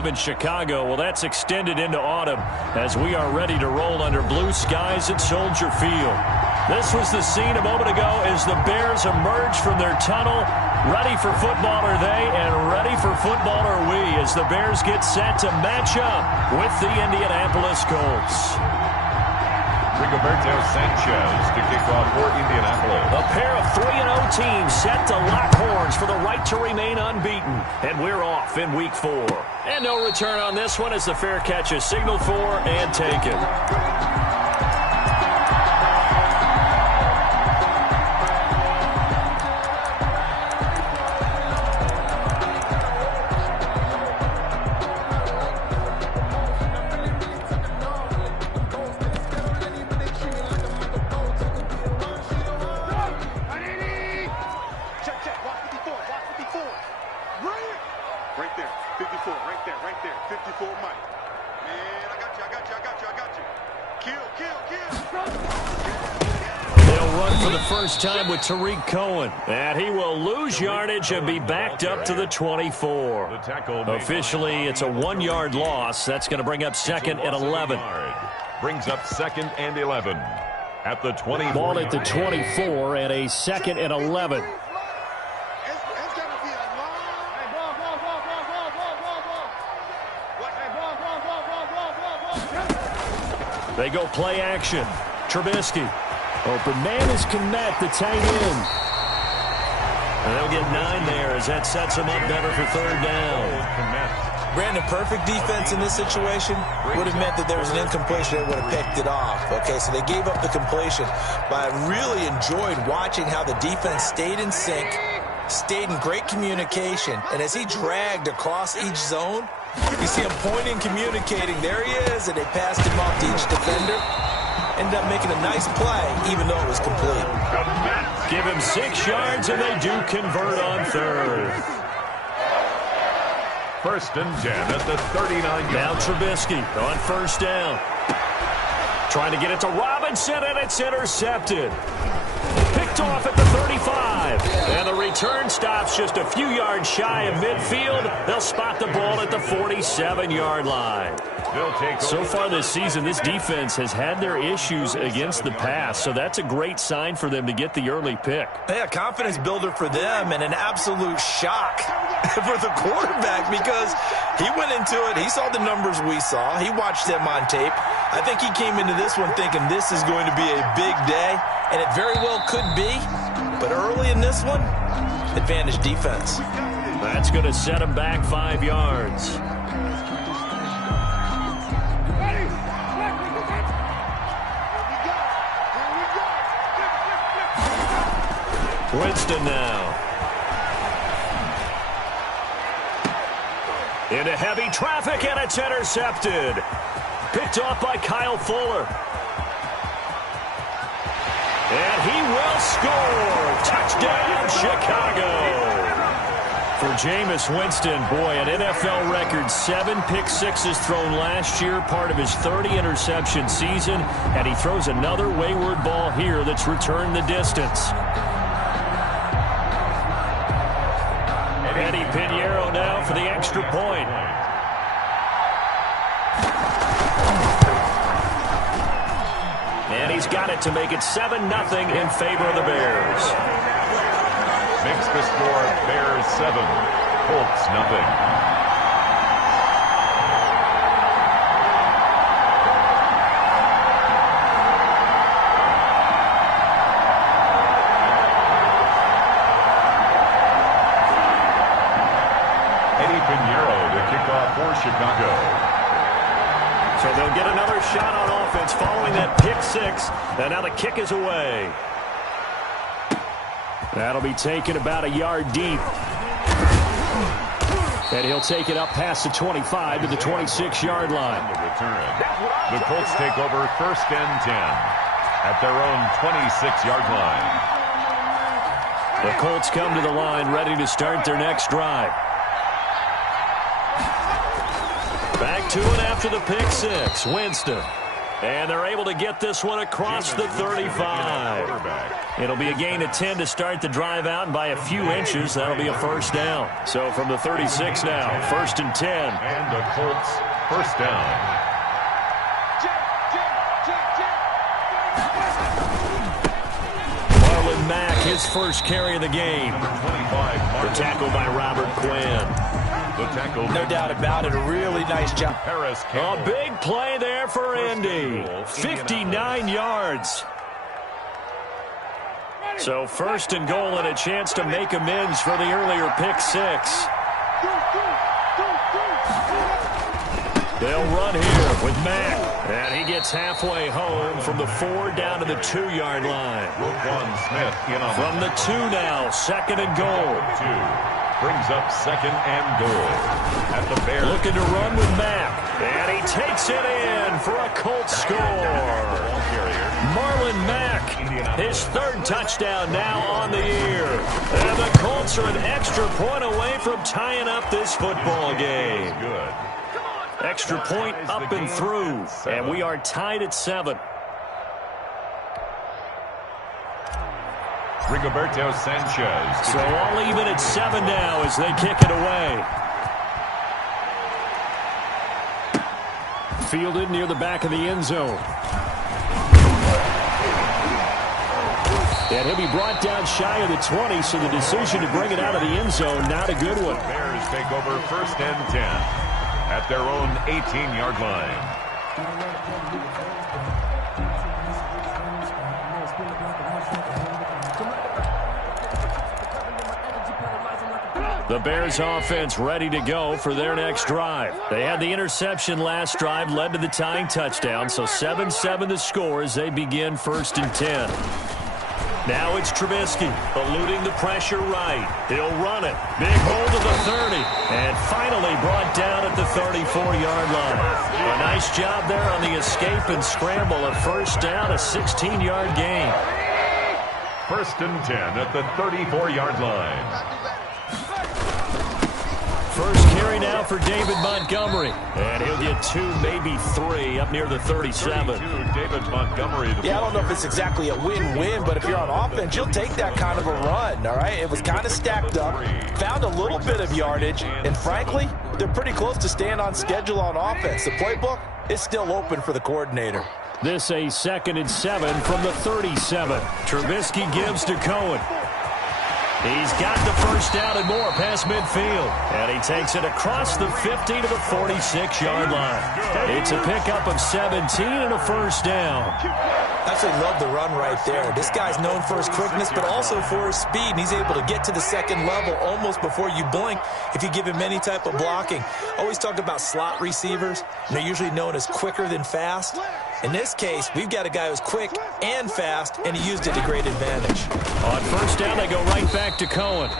live in Chicago. Well, that's extended into autumn as we are ready to roll under blue skies at Soldier Field. This was the scene a moment ago as the Bears emerge from their tunnel. Ready for football are they, and ready for football are we as the Bears get set to match up with the Indianapolis Colts. Rigoberto Sanchez to kick off for Indianapolis. A pair of 3-0 teams set to lock horns for the right to remain unbeaten. And we're off in week 4. And no return on this one as the fair catch is signaled for and taken. Time with Tariq Cohen, and he will lose yardage and be backed up to the 24. Officially, it's a 1-yard loss. That's going to bring up 2nd and 11. Brings up 2nd and 11 at the 20. Ball at the 24 and a 2nd and 11. They go play action. Trubisky. Open man is Kmet, the tight end. And they'll get 9 there as that sets them up better for 3rd down. Brandon, perfect defense in this situation would have meant that there was an incompletion that would have picked it off. Okay, so they gave up the completion. But I really enjoyed watching how the defense stayed in sync, stayed in great communication. And as he dragged across each zone, you see him pointing, communicating. There he is, and they passed him off to each defender. Ended up making a nice play, even though it was complete. Give him 6 yards, and they do convert on 3rd. 1st and 10 at the 39. Now Trubisky on 1st down. Trying to get it to Robinson, and it's intercepted. Picked off at the 35. And the return stops just a few yards shy of midfield. They'll spot the ball at the 47-yard line. So far this season, this defense has had their issues against the pass, so that's a great sign for them to get the early pick. Yeah, confidence builder for them and an absolute shock for the quarterback because he went into it. He saw the numbers we saw. He watched them on tape. I think he came into this one thinking this is going to be a big day, and it very well could be. But early in this one, advantage defense. That's going to set him back 5 yards. Winston now. Into heavy traffic, and it's intercepted. Picked off by Kyle Fuller. And he will score. Touchdown, Chicago. For Jameis Winston, boy, an NFL record 7 pick-sixes thrown last year, part of his 30-interception season, and he throws another wayward ball here that's returned the distance. Eddie Pinheiro now for the extra point. And he's got it to make it 7-0 in favor of the Bears. Makes the score Bears 7, Colts nothing. Chicago. So they'll get another shot on offense following that pick-6, and now the kick is away. That'll be taken about a yard deep. And he'll take it up past the 25 to the 26-yard line. The Colts take over 1st and 10 at their own 26-yard line. The Colts come to the line ready to start their next drive. Back to it after the pick-6. Winston. And they're able to get this one across the 35. It'll be a gain of 10 to start the drive out, and by a few inches, that'll be a first down. So from the 36 now, 1st and 10. And the Colts first down. Marlon Mack, his first carry of the game. The tackle by Robert Quinn. No doubt about it. A really nice job. A big play there for Indy. 59 yards. So 1st and goal and a chance to make amends for the earlier pick 6. They'll run here with Mack. And he gets halfway home from the 4 down to the 2-yard line. From the 2 now, 2nd and goal. Brings up 2nd and goal at the Bears. Looking to run with Mack. And he takes it in for a Colts score. Marlon Mack, his 3rd touchdown now on the year. And the Colts are an extra point away from tying up this football game. Good. Extra point up and through. And we are tied at 7. Rigoberto Sanchez. So all even at 7 now as they kick it away. Fielded near the back of the end zone. And he'll be brought down shy of the 20, so the decision to bring it out of the end zone, not a good one. Bears take over 1st and 10 at their own 18-yard line. The Bears offense ready to go for their next drive. They had the interception last drive, led to the tying touchdown, so 7-7 the score as they begin 1st and 10. Now it's Trubisky, eluding the pressure right. He'll run it. Big hold of the 30, and finally brought down at the 34-yard line. A nice job there on the escape and scramble. A 1st down, a 16-yard gain. 1st and 10 at the 34-yard line. First carry now for David Montgomery. And he'll get 2, maybe 3 up near the 37. David Montgomery. Yeah, I don't know if it's exactly a win-win, but if you're on offense, you'll take that kind of a run, all right? It was kind of stacked up, found a little bit of yardage, and frankly, they're pretty close to staying on schedule on offense. The playbook is still open for the coordinator. This a 2nd and 7 from the 37. Trubisky gives to Cohen. He's got the 1st down and more past midfield. And he takes it across the 50 to the 46-yard line. It's a pickup of 17 and a 1st down. I absolutely love the run right there. This guy's known for his quickness, but also for his speed. And he's able to get to the 2nd level almost before you blink if you give him any type of blocking. Always talk about slot receivers. And they're usually known as quicker than fast. In this case, we've got a guy who's quick and fast, and he used it to great advantage. On 1st down, they go right back to Cohen.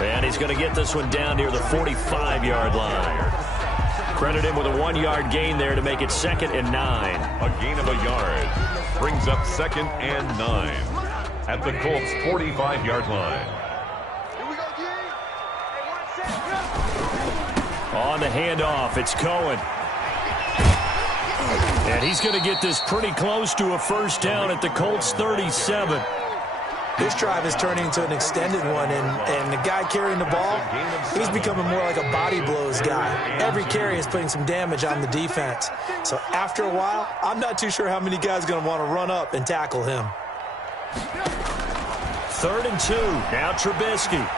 And he's going to get this one down near the 45-yard line. Credit him with a 1-yard gain there to make it 2nd and 9. A gain of a yard brings up 2nd and 9 at the Colts' 45-yard line. On the handoff, it's Cohen. And he's going to get this pretty close to a 1st down at the Colts' 37. This drive is turning into an extended one, and the guy carrying the ball, he's becoming more like a body blows guy. Every carry is putting some damage on the defense. So after a while, I'm not too sure how many guys are going to want to run up and tackle him. 3rd and 2. Now Trubisky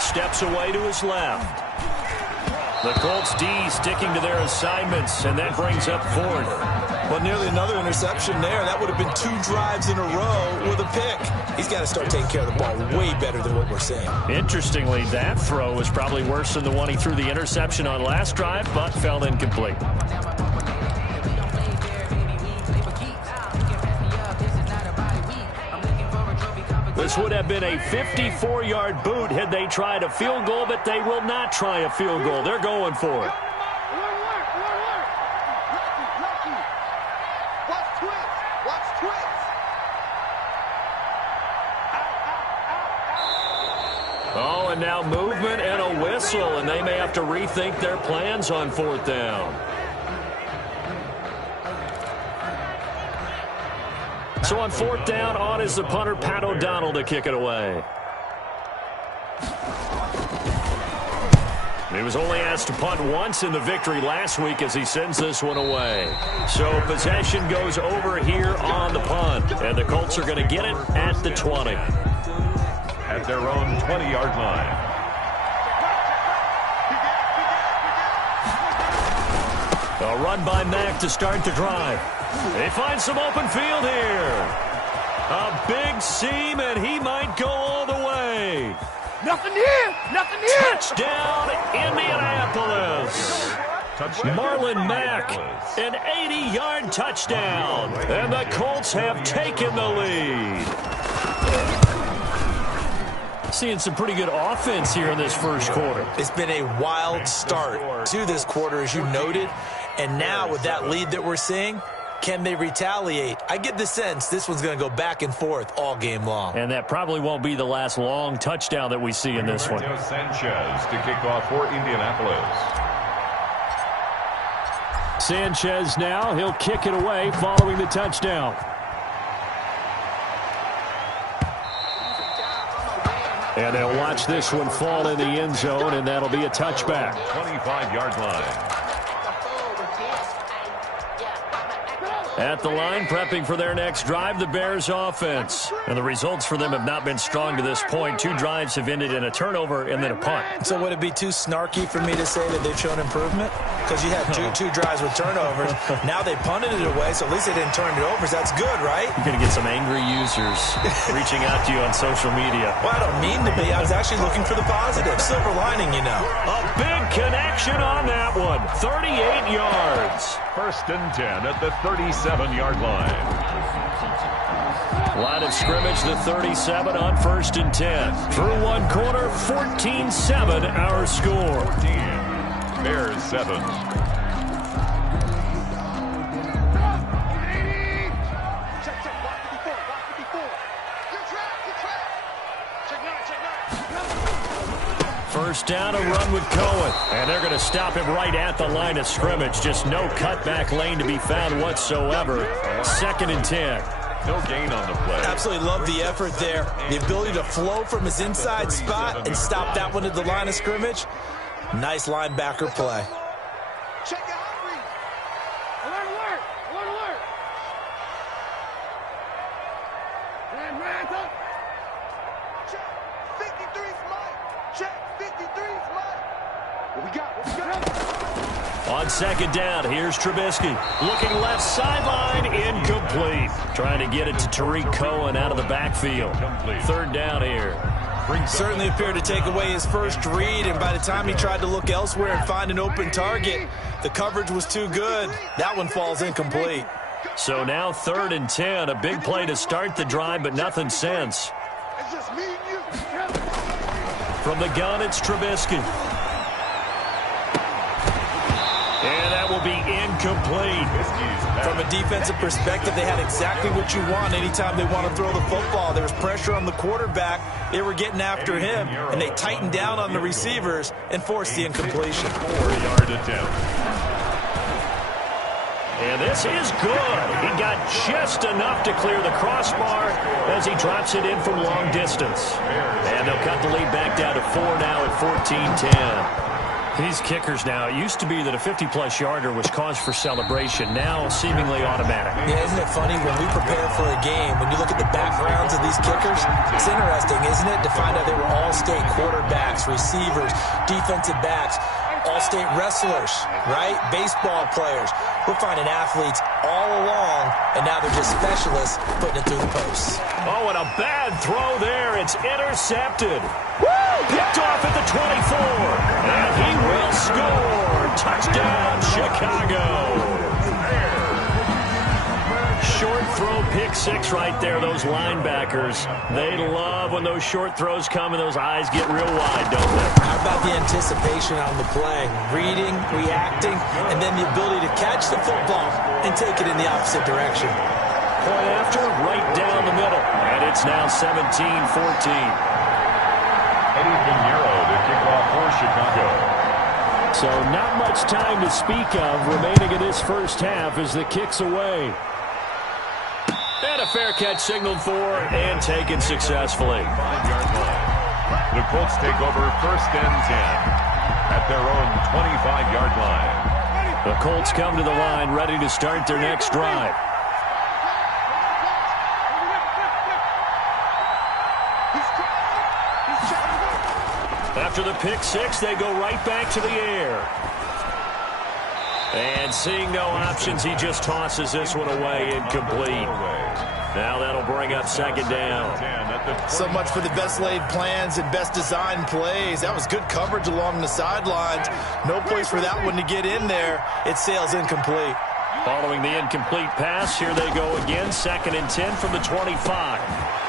steps away to his left. The Colts D sticking to their assignments, and that brings up 4th. Well, nearly another interception there. That would have been 2 drives in a row with a pick. He's got to start taking care of the ball way better than what we're seeing. Interestingly, that throw was probably worse than the one he threw the interception on last drive, but fell incomplete. This would have been a 54-yard boot had they tried a field goal, but they will not try a field goal. They're going for it. Oh, and now movement and a whistle, and they may have to rethink their plans on 4th down. So on 4th down, on is the punter, Pat O'Donnell, to kick it away. He was only asked to punt once in the victory last week as he sends this one away. So possession goes over here on the punt, and the Colts are going to get it at the 20. At their own 20-yard line. A run by Mack to start the drive. They find some open field here. A big seam, and he might go all the way. Nothing here! Nothing here! Touchdown, Indianapolis. Marlon Mack, an 80-yard touchdown. And the Colts have taken the lead. Seeing some pretty good offense here in this first quarter. It's been a wild start to this quarter, as you noted. And now with that lead that we're seeing, can they retaliate? I get the sense this one's going to go back and forth all game long. And that probably won't be the last long touchdown that we see in this one. Sanchez to kick off for Indianapolis. Sanchez now, he'll kick it away following the touchdown. And they'll watch this one fall in the end zone, and that'll be a touchback. 25-yard line. At the line, prepping for their next drive, the Bears offense. And the results for them have not been strong to this point. 2 drives have ended in a turnover and then a punt. So would it be too snarky for me to say that they've shown improvement? Because you had two drives with turnovers. Now they punted it away, so at least they didn't turn it over. So that's good, right? You're going to get some angry users reaching out to you on social media. Well, I don't mean to be. I was actually looking for the positive. Silver lining, you know. A big connection on that one. 38 yards. 1st and 10 at the 37-yard line. Line of scrimmage, the 37 on 1st and 10. Through one quarter, 14-7 our score. 14. Bears 7. First down, a run with Cohen. And they're going to stop him right at the line of scrimmage. Just no cutback lane to be found whatsoever. 2nd and 10. No gain on the play. Absolutely love the effort there. The ability to flow from his inside spot and stop that one at the line of scrimmage. Nice linebacker play. Check out read. Alert, alert! Alert, alert! Ran up. Check. 53's Mike. Check. 53's Mike. What we got? What we got? On 2nd down, here's Trubisky. Looking left sideline, incomplete. Trying to get it to Tariq Cohen out of the backfield. 3rd down here. Certainly appeared to take away his first read, and by the time he tried to look elsewhere and find an open target, the coverage was too good. That one falls incomplete. So now 3rd and 10, a big play to start the drive, but nothing since. It's just me and you. From the gun, it's Trubisky. And that will be incomplete. From a defensive perspective, they had exactly what you want anytime they want to throw the football. There was pressure on the quarterback. They were getting after him, and they tightened down on the receivers and forced the incompletion. 4-yard attempt. And this is good. He got just enough to clear the crossbar as he drops it in from long distance. And they'll cut the lead back down to 4 now at 14-10. These kickers now, it used to be that a 50-plus yarder was cause for celebration. Now seemingly automatic. Yeah, isn't it funny when we prepare for a game, when you look at the backgrounds of these kickers, it's interesting, isn't it, to find out they were all-state quarterbacks, receivers, defensive backs, all-state wrestlers, right? Baseball players. We're finding athletes all along, and now they're just specialists putting it through the posts. Oh, and a bad throw there. It's intercepted. Picked off at the 24. And he will score. Touchdown, Chicago. Short throw, pick 6 right there. Those linebackers, they love when those short throws come and those eyes get real wide, don't they? How about the anticipation on the play? Reading, reacting, and then the ability to catch the football and take it in the opposite direction. Point after, right down the middle. And it's now 17-14. Eddie Pinheiro to kick off for Chicago. So not much time to speak of remaining in this first half as the kick's away. And And a fair catch signaled for and taken successfully. 5-yard line. The Colts take over 1st and 10 at their own 25-yard line. The Colts come to the line ready to start their next drive. After the pick six, they go right back to the air. And seeing no options, he just tosses this one away, incomplete. Now that'll bring up 2nd down. So much for the best laid plans and best designed plays. That was good coverage along the sidelines. No place for that one to get in there. It sails incomplete. Following the incomplete pass, here they go again. 2nd and 10 from the 25.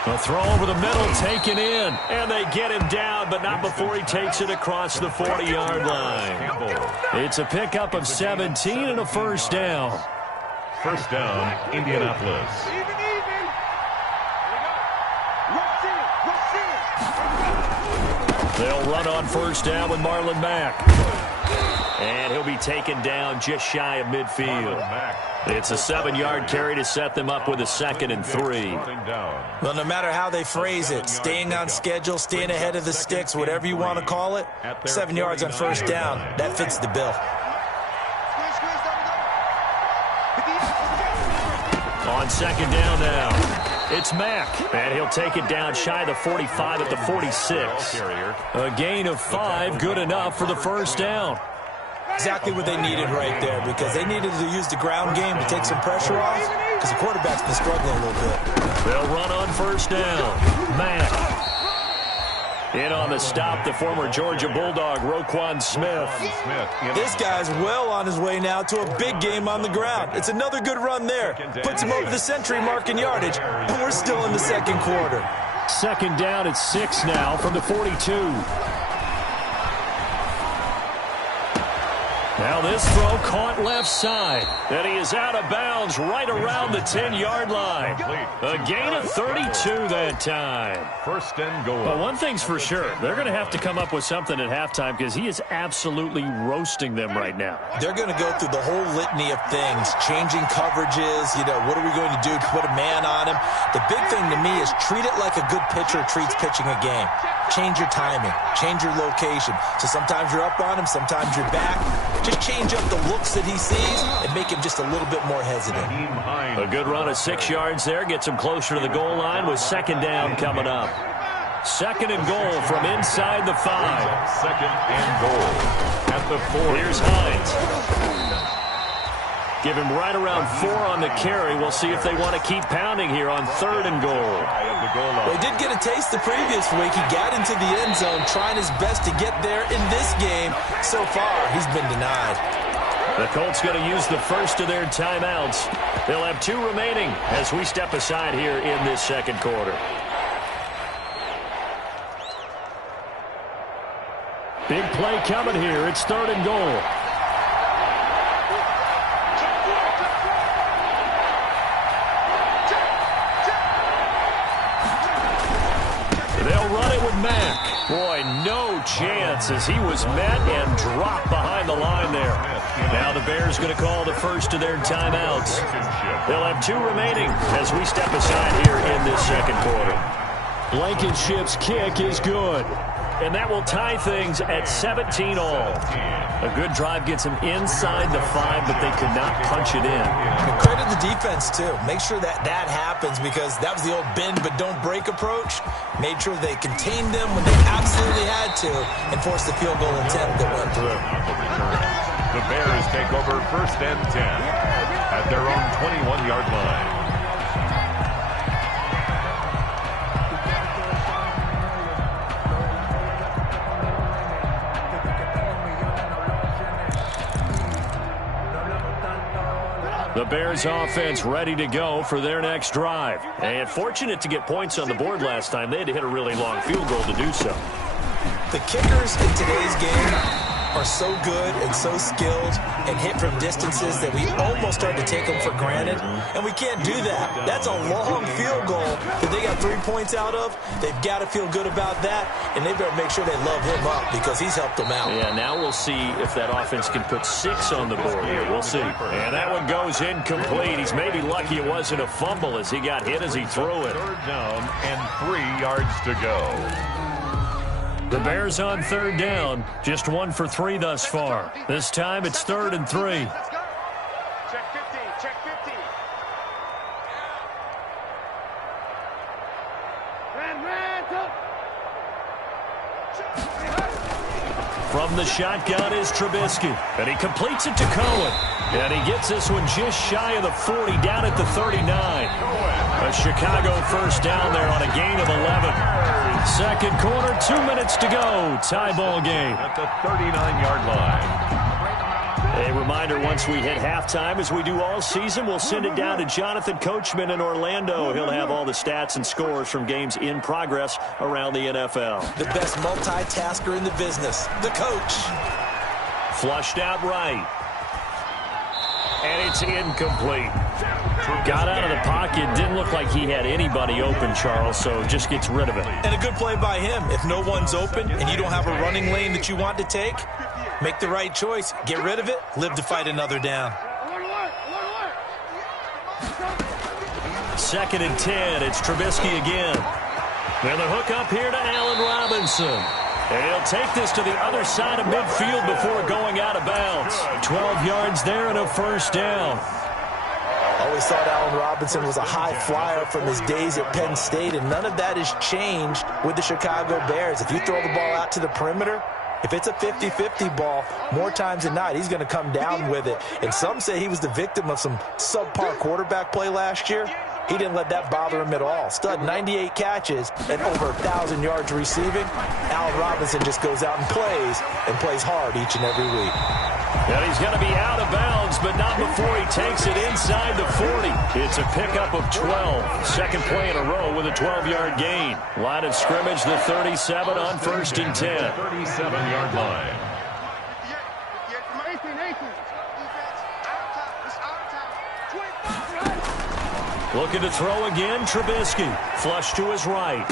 A throw over the middle, taken in. And they get him down, but not before he takes it across the 40-yard line. It's a pickup of 17 and a 1st down. 1st down, Indianapolis. They'll run on 1st down with Marlon Mack. And he'll be taken down just shy of midfield. It's a 7-yard carry to set them up with a 2nd and 3. Well, no matter how they phrase it, staying on schedule, staying ahead of the sticks, whatever you want to call it, 7 yards on 1st down, that fits the bill. On 2nd down now, it's Mack, and he'll take it down shy of the 45 at the 46. A gain of 5, good enough for the 1st down. Exactly what they needed right there, because they needed to use the ground game to take some pressure off, because the quarterback's been struggling a little bit. They'll run on 1st down. Mack. In on the stop, the former Georgia Bulldog, Roquan Smith. This guy's well on his way now to a big game on the ground. It's another good run there. Puts him over the century mark in yardage, and we're still in the 2nd quarter. 2nd down at 6 now from the 42. Now this throw caught left side. And he is out of bounds right around the 10-yard line. A gain of 32 that time. 1st and goal. Well, one thing's for sure. They're going to have to come up with something at halftime because he is absolutely roasting them right now. They're going to go through the whole litany of things, changing coverages, what are we going to do to put a man on him? The big thing to me is treat it like a good pitcher treats pitching a game. Change your timing, change your location. So sometimes you're up on him, sometimes you're back. Just change up the looks that he sees and make him just a little bit more hesitant. A good run of 6 yards there gets him closer to the goal line with 2nd down coming up. 2nd and goal from inside the 5. 2nd and goal at the 4. Here's Hines. Give him right around 4 on the carry. We'll see if they want to keep pounding here on 3rd and goal. Well, he did get a taste the previous week. He got into the end zone trying his best to get there in this game. So far, he's been denied. The Colts going to use the first of their timeouts. They'll have 2 remaining as we step aside here in this 2nd quarter. Big play coming here. It's 3rd and goal. Mack. Boy, no chance as he was met and dropped behind the line there. Now the Bears going to call the first of their timeouts. They'll have 2 remaining as we step aside here in this 2nd quarter. Blankenship's kick is good. And that will tie things at 17 all. A good drive gets him inside the 5, but they could not punch it in. And credit the defense, too. Make sure that happens because that was the old bend but don't break approach. Made sure they contained them when they absolutely had to and forced the field goal attempt that went through. The Bears take over 1st and 10 at their own 21-yard line. The Bears offense ready to go for their next drive. And fortunate to get points on the board last time. They had to hit a really long field goal to do so. The kickers in today's game are so good and so skilled and hit from distances that we almost start to take them for granted, and we can't do that. That's a long field goal that they got 3 points out of. They've got to feel good about that, and they better make sure they love him up because he's helped them out. Yeah, now we'll see if that offense can put 6 on the board here. We'll see. And that one goes incomplete. He's maybe lucky it wasn't a fumble as he got hit as he threw it. Third down and 3 yards to go. The Bears on third down, just 1 for 3 thus far. This time it's 3rd and 3. Let's go. Check 15. Check 15. From the shotgun is Trubisky, and he completes it to Cohen. And he gets this one just shy of the 40, down at the 39. A Chicago first down there on a gain of 11. Second quarter, 2 minutes to go. Tie ball game. At the 39-yard line. A reminder, once we hit halftime, as we do all season, we'll send it down to Jonathan Coachman in Orlando. He'll have all the stats and scores from games in progress around the NFL. The best multitasker in the business, the coach. Flushed out right. And it's incomplete. Got out of the pocket. Didn't look like he had anybody open, Charles, so just gets rid of it. And a good play by him. If no one's open and you don't have a running lane that you want to take, make the right choice. Get rid of it. Live to fight another down. 2nd and 10. It's Trubisky again. And the hook up here to Allen Robinson. And he'll take this to the other side of midfield before going out of bounds. 12 yards there and a first down. Always thought Allen Robinson was a high flyer from his days at Penn State, and none of that has changed with the Chicago Bears. If you throw the ball out to the perimeter, if it's a 50-50 ball, more times than not, he's going to come down with it. And some say he was the victim of some subpar quarterback play last year. He didn't let that bother him at all. Stud, 98 catches and over 1,000 yards receiving. Allen Robinson just goes out and plays hard each and every week. And he's going to be out of bounds, but not before he takes it inside the 40. It's a pickup of 12. Second play in a row with a 12-yard gain. Line of scrimmage, the 37 on 1st and 10. 37-yard line. Looking to throw again, Trubisky. Flush to his right.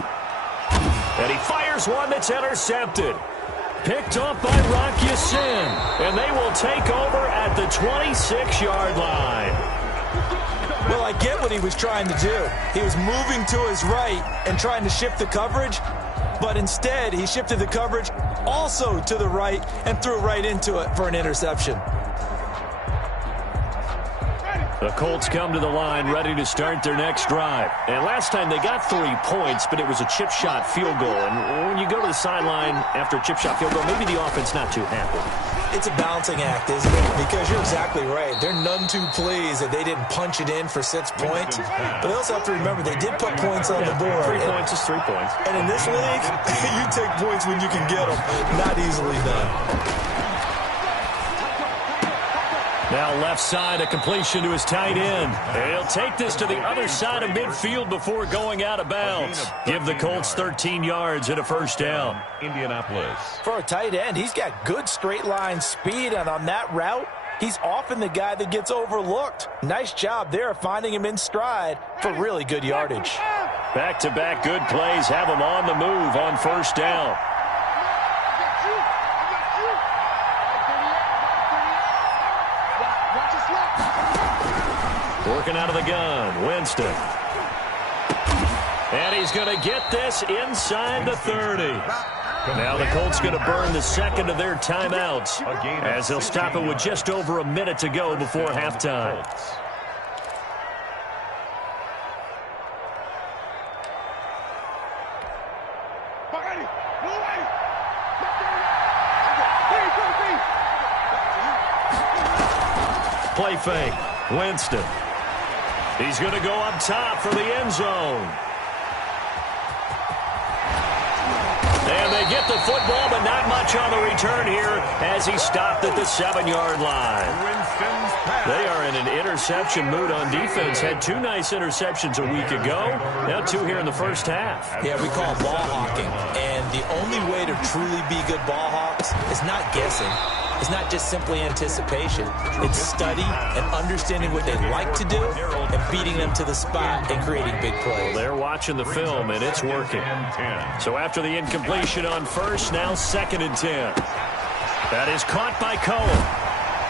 And he fires one that's intercepted. Picked off by Rock Ya-Sin. And they will take over at the 26-yard line. Well, I get what he was trying to do. He was moving to his right and trying to shift the coverage, but instead he shifted the coverage also to the right and threw right into it for an interception. The Colts come to the line ready to start their next drive. And last time they got 3 points, but it was a chip shot field goal. And when you go to the sideline after a chip shot field goal, maybe the offense not too happy. It's a balancing act, isn't it? Because you're exactly right. They're none too pleased that they didn't punch it in for 6 points. But they also have to remember they did put points on the board. 3 points is 3 points. And in this league, you take points when you can get them. Not easily done. Now left side, a completion to his tight end. And he'll take this to the other side of midfield before going out of bounds. Give the Colts 13 yards and a first down. Indianapolis. For a tight end, he's got good straight line speed, and on that route, he's often the guy that gets overlooked. Nice job there finding him in stride for really good yardage. Back-to-back good plays have him on the move on first down. Working out of the gun, Winston. And he's going to get this inside the 30. Now the Colts going to burn the second of their timeouts as they'll stop it with just over a minute to go before halftime. Play fake, Winston. He's going to go up top for the end zone. And they get the football, but not much on the return here as he stopped at the 7-yard line. Winston's They are in an interception mood on defense. Had 2 nice interceptions a week ago. Now 2 here in the first half. Yeah, we call it ball hawking. And the only way to truly be good ball hawks is not guessing. It's not just simply anticipation. It's study and understanding what they like to do and beating them to the spot and creating big plays. They're watching the film, and it's working. So after the incompletion on first, now 2nd and 10. That is caught by Cohen.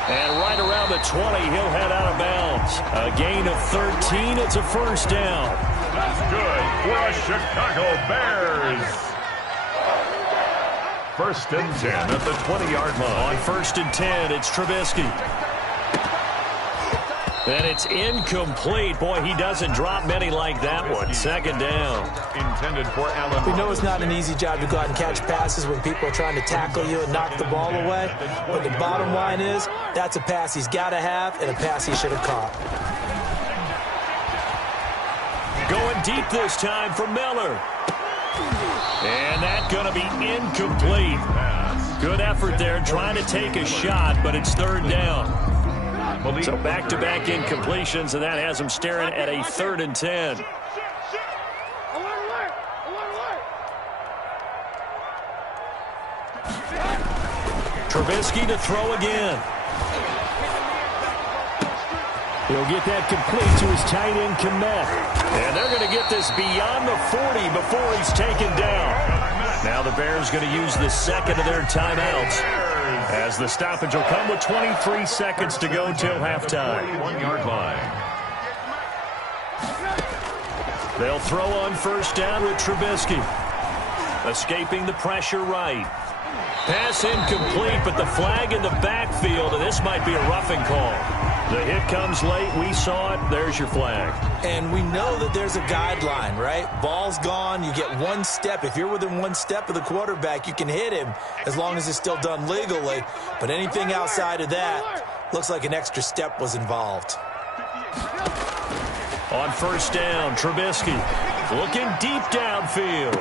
And right around the 20, he'll head out of bounds. A gain of 13. It's a first down. That's good for the Chicago Bears. 1st and 10 at the 20-yard line. On 1st and 10, it's Trubisky. And it's incomplete. Boy, he doesn't drop many like that one. 2nd down. Intended for Allen. We know it's not an easy job to go out and catch passes when people are trying to tackle you and knock the ball away. But the bottom line is, that's a pass he's got to have and a pass he should have caught. Going deep this time for Miller. And that's going to be incomplete. Good effort there trying to take a shot, but it's 3rd down. So back-to-back incompletions, and that has him staring at a 3rd and 10. Trubisky to throw again. He'll get that complete to his tight end, Kmet. And they're going to get this beyond the 40 before he's taken down. Now the Bears going to use the 2nd of their timeouts, as the stoppage will come with 23 seconds to go till halftime. 1-yard line. They'll throw on 1st down with Trubisky. Escaping the pressure right. Pass incomplete, but the flag in the backfield, and this might be a roughing call. The hit comes late. We saw it. There's your flag. And we know that there's a guideline, right? Ball's gone. You get 1 step. If you're within 1 step of the quarterback, you can hit him as long as it's still done legally. But anything outside of that looks like an extra step was involved. On 1st down, Trubisky looking deep downfield.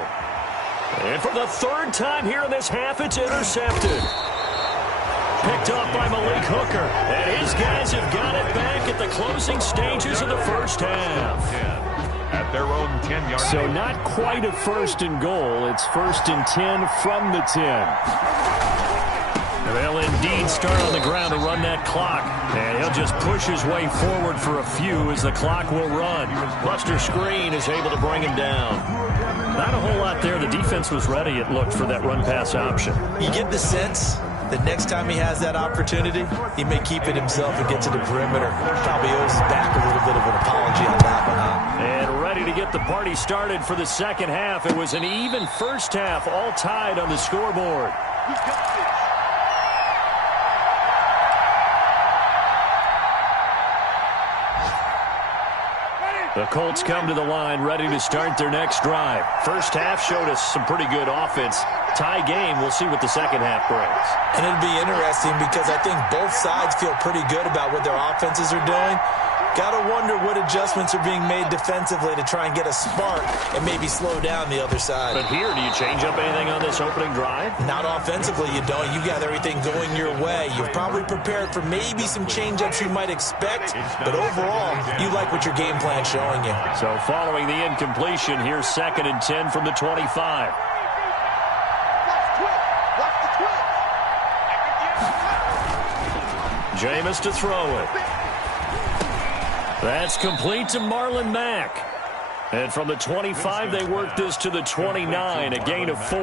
And for the 3rd time here in this half, it's intercepted. Picked off by Malik Hooker. And his guys have got it back at the closing stages of the first half. At their own 10-yard line. So not quite a 1st and goal. It's 1st and 10 from the 10. And they'll indeed start on the ground to run that clock. And he'll just push his way forward for a few as the clock will run. Buster Screen is able to bring him down. Not a whole lot there. The defense was ready, it looked, for that run-pass option. You get the sense that next time he has that opportunity, he may keep it himself and get to the perimeter. Probably owes his back a little bit of an apology on that one, huh? And ready to get the party started for the 2nd half. It was an even first half, all tied on the scoreboard. The Colts come to the line ready to start their next drive. First half showed us some pretty good offense. Tie game, we'll see what the 2nd half brings. And it'll be interesting because I think both sides feel pretty good about what their offenses are doing. Got to wonder what adjustments are being made defensively to try and get a spark and maybe slow down the other side. But here, do you change up anything on this opening drive? Not offensively, you don't. You got everything going your way. You've probably prepared for maybe some change-ups you might expect, but overall, you like what your game plan's showing you. So following the incompletion, here's 2nd and 10 from the 25. Jameis to throw it. That's complete to Marlon Mack. And from the 25, they work this to the 29, a gain of 4.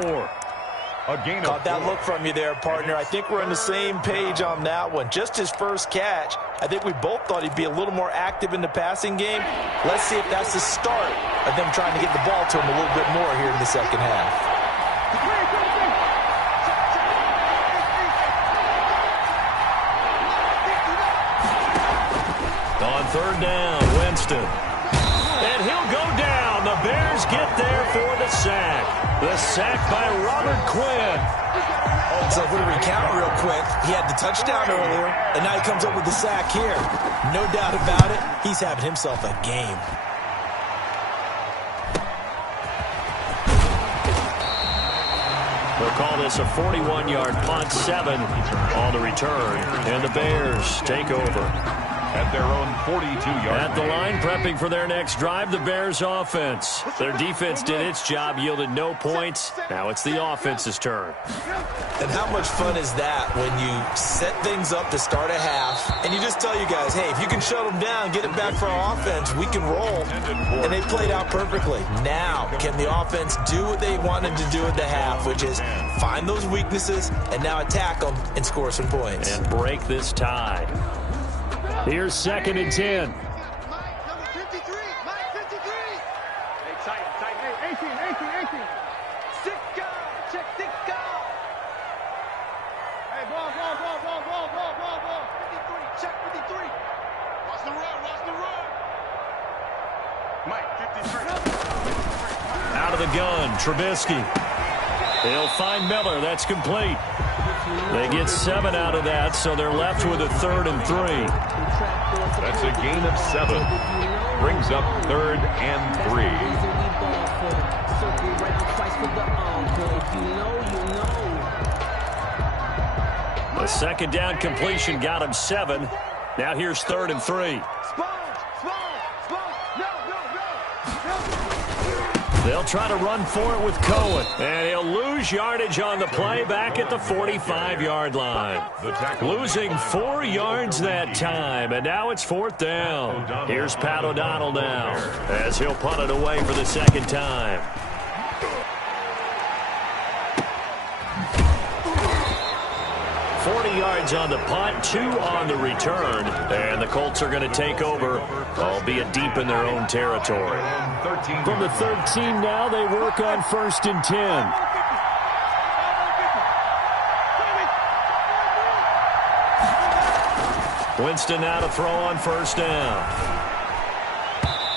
Caught that look from you there, partner. I think we're on the same page on that one. Just his first catch. I think we both thought he'd be a little more active in the passing game. Let's see if that's the start of them trying to get the ball to him a little bit more here in the 2nd half. On 3rd down, Winston. And he'll go down. The Bears get there for the sack. The sack by Robert Quinn. So if we recount real quick, he had the touchdown earlier, and now he comes up with the sack here. No doubt about it, he's having himself a game. They'll call this a 41-yard punt, 7 on the return, and the Bears take over. At their own 42-yard At the line, prepping for their next drive, the Bears offense. Their defense did its job, yielded no points. Now it's the offense's turn. And how much fun is that when you set things up to start a half, and you just tell you guys, hey, if you can shut them down, get it back for our offense, we can roll. And they played out perfectly. Now, can the offense do what they wanted to do at the half, which is find those weaknesses and now attack them and score some points. And break this tie. Here's 2nd and 10. Mike, number 53. Mike, 53. Hey, tight. Hey, 18. Six guard. Check 6 guard. Hey, ball. 53. Check 53. Watch the run. Mike, 53. Out of the gun, Trubisky. They'll find Miller. That's complete. They get 7 out of that, so they're left with a 3rd and 3. That's a gain of 7. Brings up 3rd and 3. The second down completion got him 7. Now here's 3rd and 3. They'll try to run for it with Cohen, and he'll lose yardage on the play back at the 45-yard line. Losing 4 yards that time, and now it's 4th down. Here's Pat O'Donnell now, as he'll punt it away for the second time. Yards on the punt, 2 on the return, and the Colts are going to take over, albeit deep in their own territory. From the 13 now, they work on 1st and 10. Winston now to throw on 1st down.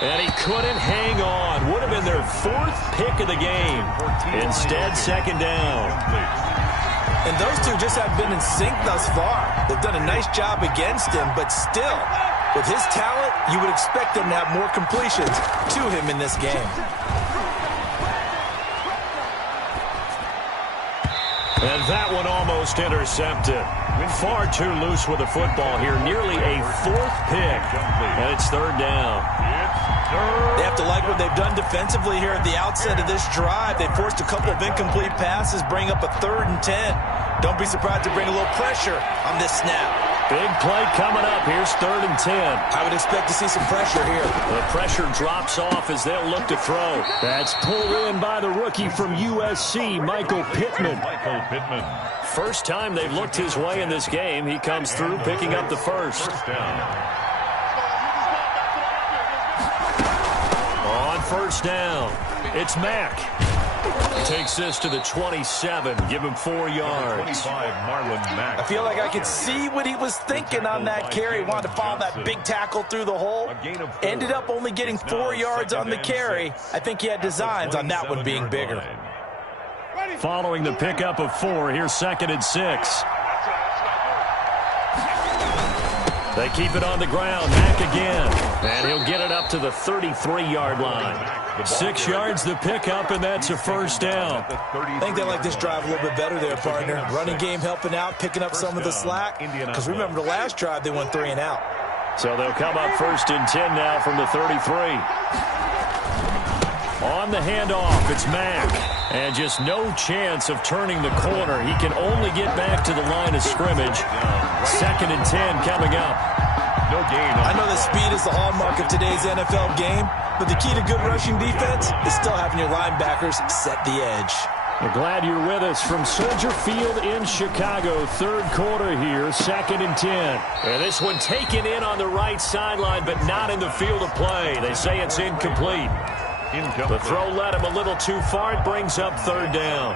And he couldn't hang on. Would have been their 4th pick of the game. Instead, 2nd down. And those two just have been in sync thus far. They've done a nice job against him, but still, with his talent, you would expect them to have more completions to him in this game. And that one almost intercepted. Far too loose with the football here. Nearly a 4th pick. And it's 3rd down. They have to like what they've done defensively here at the outset of this drive. They forced a couple of incomplete passes, bring up a 3rd and 10. Don't be surprised to bring a little pressure on this snap. Big play coming up. Here's 3rd and 10. I would expect to see some pressure here. The pressure drops off as they'll look to throw. That's pulled in by the rookie from USC, Michael Pittman. First time they've looked his way in this game. He comes through picking up the first. On 1st down, it's Mack. Takes this to the 27. Give him 4 yards. I feel like I could see what he was thinking on that carry. Wanted to follow that big tackle through the hole. Ended up only getting 4 yards on the carry. I think he had designs on that one being bigger. Following the pickup of 4, here's 2nd and 6. They keep it on the ground. Mack again. And he'll get it up to the 33-yard line. 6 yards the pickup, and that's a 1st down. I think they like this drive a little bit better there, partner. Running game helping out, picking up some of the slack. Because remember, the last drive they went 3 and out. So they'll come up 1st and 10 now from the 33. On the handoff, it's Mack. And just no chance of turning the corner. He can only get back to the line of scrimmage. 2nd and 10 coming up. No gain. I know that speed is the hallmark of today's NFL game, but the key to good rushing defense is still having your linebackers set the edge. We're glad you're with us from Soldier Field in Chicago. 3rd quarter here, 2nd and 10. And this one taken in on the right sideline, but not in the field of play. They say it's incomplete. The throw led him a little too far. It brings up 3rd down.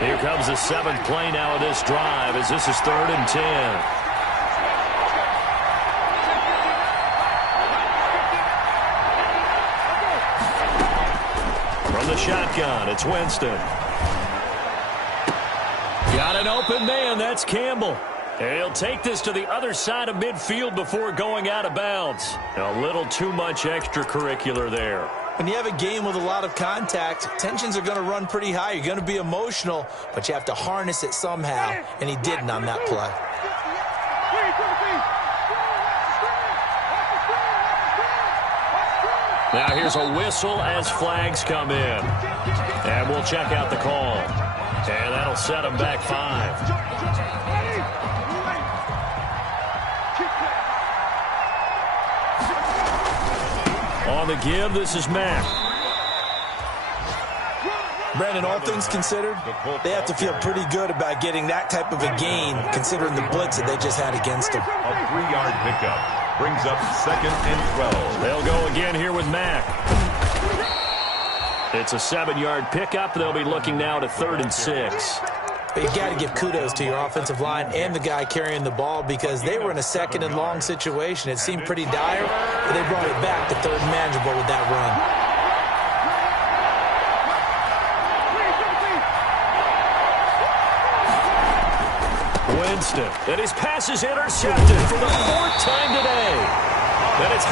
Here comes the 7th play now of this drive as this is 3rd and 10. From the shotgun, it's Winston. Got an open man, that's Campbell. And he'll take this to the other side of midfield before going out of bounds. A little too much extracurricular there. When you have a game with a lot of contact, tensions are going to run pretty high. You're going to be emotional, but you have to harness it somehow, and he didn't on that play. Now here's a whistle as flags come in. And we'll check out the call. And that'll set him back 5. On the give, this is Mack. Brandon, all things considered, they have to feel pretty good about getting that type of a gain, considering the blitz that they just had against them. A 3-yard pickup brings up 2nd and 12. They'll go again here with Mack. It's a 7-yard pickup. They'll be looking now to 3rd and 6. But you got to give kudos to your offensive line and the guy carrying the ball because they were in a 2nd and long situation. It seemed pretty dire, but they brought it back to 3rd and manageable with that run. Winston, and his pass is intercepted for the 4th time today. And it's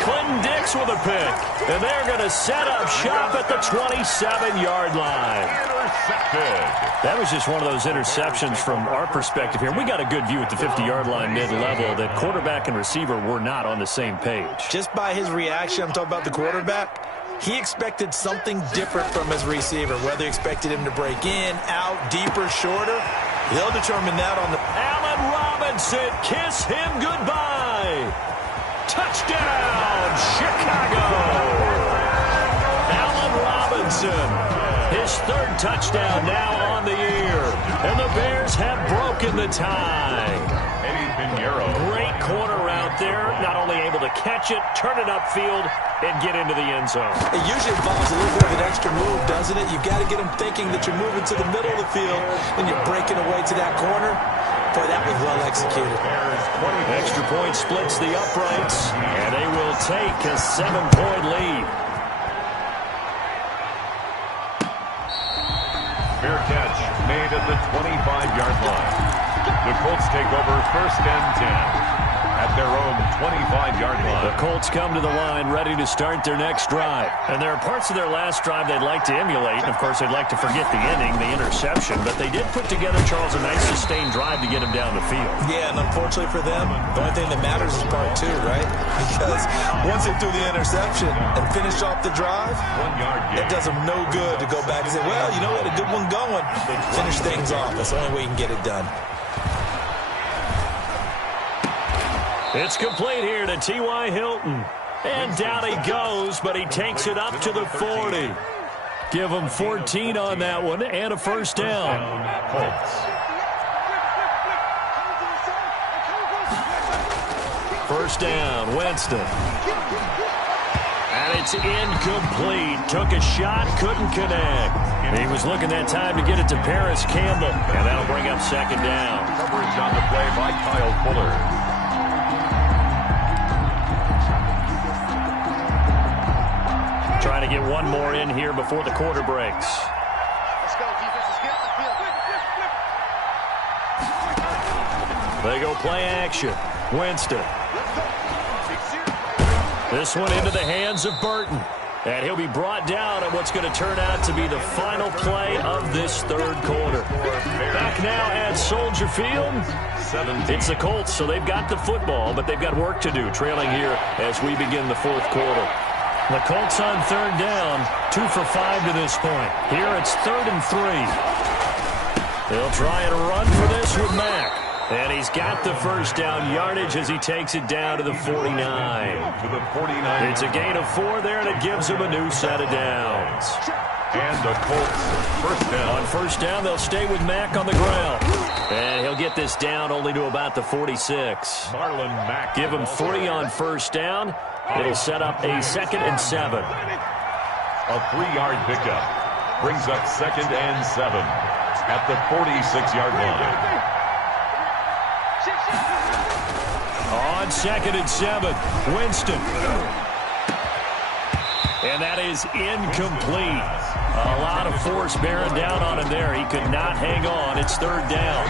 Clinton Dix with a pick. And they're going to set up shop at the 27-yard line. Intercepted. That was just one of those interceptions from our perspective here. We got a good view at the 50-yard line mid-level that quarterback and receiver were not on the same page. Just by his reaction, I'm talking about the quarterback, he expected something different from his receiver, whether he expected him to break in, out, deeper, shorter. They'll determine that on the... Allen Robinson, kiss him goodbye. Touchdown, Chicago. Allen Robinson, his 3rd touchdown now on the year. And the Bears have broken the tie. Eddie Pinheiro. Great corner out there, not only able to catch it, turn it upfield, and get into the end zone. It usually involves a little bit of an extra move, doesn't it? You've got to get them thinking that you're moving to the middle of the field and you're breaking away to that corner. Boy, that was well executed. Extra point splits the uprights, and they will take a 7-point lead. Fair catch made at the 25-yard line. The Colts take over 1st and 10 at their own 25-yard line. The Colts come to the line ready to start their next drive. And there are parts of their last drive they'd like to emulate. And, of course, they'd like to forget the inning, the interception. But they did put together, Charles, a nice sustained drive to get him down the field. Yeah, and unfortunately for them, the only thing that matters is part 2, right? Because once they threw the interception and finished off the drive, 1 yard gain. it does them no good to go back and say, well, you know, we had a good one going. Finish things off. That's the only way you can get it done. It's complete here to T.Y. Hilton. And down he goes, but he takes it up to the 40. Give him 14 on that one and a 1st down. Colts. 1st down, Winston. And it's incomplete. Took a shot, couldn't connect. He was looking that time to get it to Paris Campbell. And that'll bring up 2nd down. Coverage on the play by Kyle Fuller. Trying to get one more in here before the quarter breaks. Let's go, defense. Let's get off the field. They go play action. Winston. This one into the hands of Burton. And he'll be brought down on what's going to turn out to be the final play of this 3rd quarter. Back now at Soldier Field. It's the Colts, so they've got the football, but they've got work to do, trailing here as we begin the 4th quarter. The Colts on 3rd down, 2 for 5 to this point. Here it's 3rd and 3. They'll try and run for this with Mack. And he's got the 1st down yardage as he takes it down to the 49. To the 49. It's a gain of 4 there, and it gives him a new set of downs. And the Colts 1st down. On 1st down, they'll stay with Mack on the ground. And he'll get this down only to about the 46. Marlon Mack. Give him 3 on 1st down. It'll set up a 2nd and 7. A 3-yard pickup brings up 2nd and 7 at the 46-yard line. On 2nd and 7, Winston. And that is incomplete. A lot of force bearing down on him there. He could not hang on. It's 3rd down.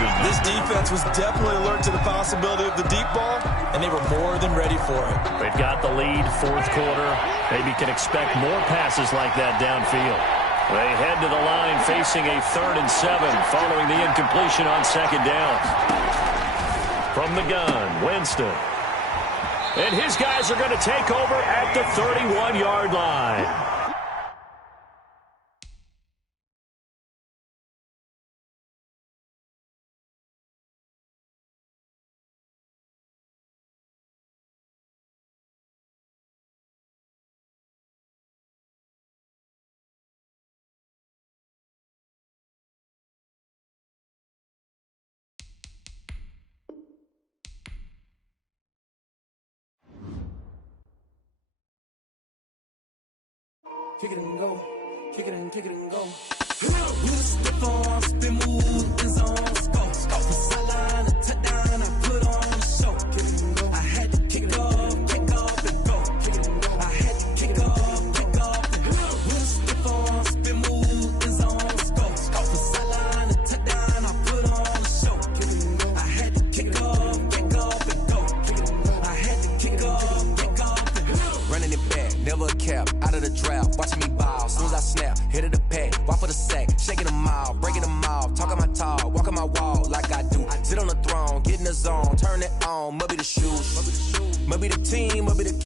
Johnson. This defense was definitely alert to the possibility of the deep ball, and they were more than ready for it. They've got the lead, fourth quarter. Maybe can expect more passes like that downfield. They head to the line facing a 3rd and 7 following the incompletion on second down. From the gun, Winston. And his guys are going to take over at the 31-yard line. Kick it and go, kick it and go. Step on, spin, move, and zone, go. From sideline to touchdown, I put on a show. Kick it and go. I had to kick off and go. Kick it and go. I had to kick off and go. Step on, spin, move, and zone, go. From sideline to touchdown, I put on a show. Kick it and go. I had to kick off and go. Kick it and go. I had to kick off and go. Running it back, never a cap, out of the draft, watching me ball. Soon as I snap, hit of the pad, walk for the sack, shaking them out, breaking them off, talking my talk, walking my wall like I do. Sit on the throne, get in the zone, turn it on, maybe the shoes, maybe the team, maybe the